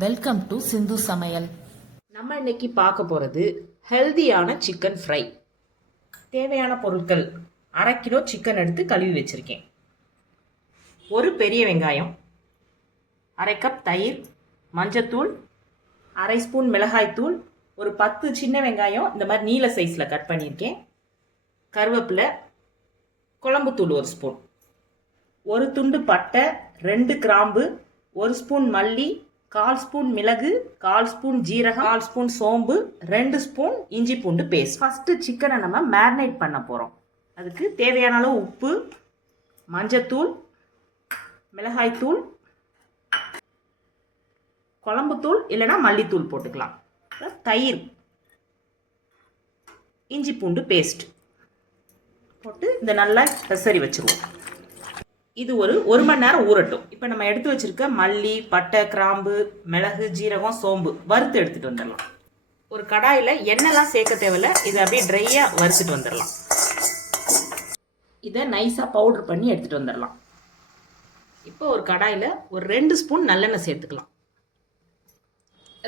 Welcome to சிந்து சமையல் நம்ம இன்னைக்கு பார்க்க போகிறது ஹெல்தியான சிக்கன் ஃப்ரை தேவையான பொருட்கள் அரை கிலோ சிக்கன் எடுத்து கழுவி வச்சுருக்கேன். ஒரு பெரிய வெங்காயம் அரை கப் தயிர் மஞ்சத்தூள் அரை ஸ்பூன் மிளகாய்த்தூள் ஒரு பத்து சின்ன வெங்காயம் இந்த மாதிரி நீல சைஸில் கட் பண்ணியிருக்கேன். கருவேப்பிலை குழம்புத்தூள் ஒரு ஸ்பூன் ஒரு துண்டு பட்டை ரெண்டு கிராம்பு ஒரு ஸ்பூன் மல்லி கால் ஸ்பூன் மிளகு கால் ஸ்பூன் ஜீரகம் கால் ஸ்பூன் சோம்பு ரெண்டு ஸ்பூன் இஞ்சி பூண்டு பேஸ்ட். ஃபஸ்ட்டு சிக்கனை நம்ம மேரினேட் பண்ண போகிறோம் அதுக்கு தேவையான அளவு உப்பு மஞ்சத்தூள் மிளகாய்த்தூள் குழம்புத்தூள் இல்லைன்னா மல்லித்தூள் போட்டுக்கலாம். தயிர் இஞ்சி பூண்டு பேஸ்ட் போட்டு இந்த நல்லா பெசரி வச்சுருவோம். இது ஒரு ஒரு மணி நேரம் ஊறட்டும். இப்போ நம்ம எடுத்து வச்சிருக்க மல்லி பட்டை கிராம்பு மிளகு ஜீரகம் சோம்பு வறுத்து எடுத்துட்டு வந்துடலாம். ஒரு கடாயில் எண்ணெய்லாம் சேர்க்க தேவையில்ல. இதை அப்படியே ட்ரையாக வறுத்துட்டு வந்துடலாம். இதை நைஸாக பவுடர் பண்ணி எடுத்துட்டு வந்துடலாம். இப்போ ஒரு கடாயில் ஒரு ரெண்டு ஸ்பூன் நல்லெண்ணெய் சேர்த்துக்கலாம்.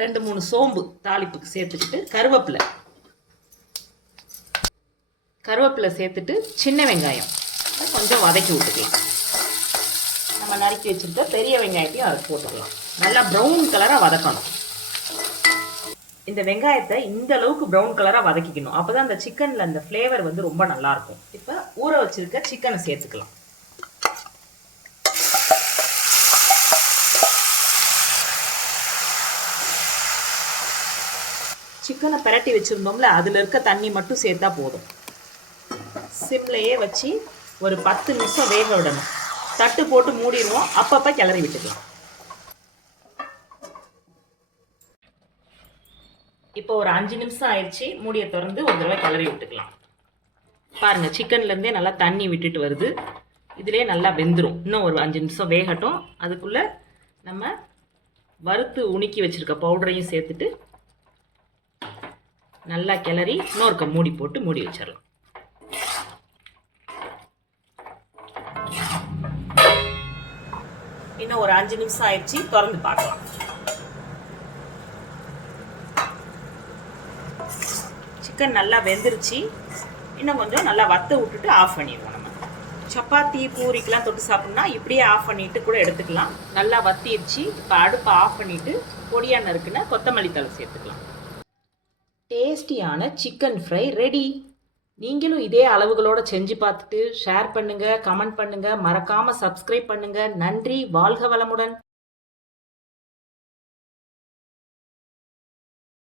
ரெண்டு மூணு சோம்பு தாளிப்புக்கு சேர்த்துக்கிட்டு கருவேப்பிலை. கருவேப்பிலை சேர்த்துட்டு சின்ன வெங்காயம். கொஞ்சம் வதக்கி விட்டுக்கலாம். நம்ம நறுக்கி வச்சுருக்க பெரிய வெங்காயத்தையும் அதை போட்டுக்கலாம். நல்லா ப்ரௌன் கலராக வதக்கணும். இந்த வெங்காயத்தை இந்த அளவுக்கு ப்ரௌன் கலராக வதக்கிக்கணும். அப்போ தான் அந்த சிக்கனில் அந்த ஃப்ளேவர் வந்து ரொம்ப நல்லாயிருக்கும் இப்போ ஊற வச்சுருக்க சிக்கனை சேர்த்துக்கலாம். சிக்கனை பிரட்டி வச்சுருந்தோம்ல அதில் இருக்க தண்ணி மட்டும் சேர்த்தா போதும். சிம்லையே வச்சு ஒரு பத்து நிமிஷம் வேக விடணும். தட்டு போட்டு மூடிடுவோம். அப்பப்போ கிளறி விட்டுக்கலாம். இப்போ ஒரு அஞ்சு நிமிஷம் ஆயிடுச்சு. மூடியை திறந்து ஒரு தடவை கிளறி விட்டுக்கலாம். பாருங்க சிக்கன்லேருந்தே நல்லா தண்ணி விட்டுட்டு வருது. இதிலே நல்லா வெந்துடும் இன்னும் ஒரு அஞ்சு நிமிஷம் வேகட்டும். அதுக்குள்ளே நம்ம வறுத்து உணுக்கி வச்சுருக்க பவுடரையும் சேர்த்துட்டு நல்லா கிளறி இன்னொருக்க மூடி போட்டு மூடி வச்சிடலாம். இன்னும் ஒரு அஞ்சு நிமிஷம் ஆயிடுச்சு. திறந்து பார்க்கலாம். சிக்கன் நல்லா வெந்துருச்சு. இன்னும் கொஞ்சம் நல்லா வத்த விட்டுட்டு ஆஃப் பண்ணிடுவோம் நம்ம. சப்பாத்தி பூரிக்கெலாம் தொட்டு சாப்பிட்னா இப்படியே ஆஃப் பண்ணிட்டு கூட எடுத்துக்கலாம். நல்லா வத்திருச்சு. இப்போ அடுப்பை ஆஃப் பண்ணிட்டு பொடியான இருக்குன்னா கொத்தமல்லி தழை சேர்த்துக்கலாம். டேஸ்டியான சிக்கன் ஃப்ரை ரெடி நீங்களும் இதே அளவுகளோட செஞ்சு பார்த்துட்டு ஷேர் பண்ணுங்க கமெண்ட் பண்ணுங்க. மறக்காம சப்ஸ்கிரைப் பண்ணுங்க. நன்றி. வாழ்க வளமுடன்.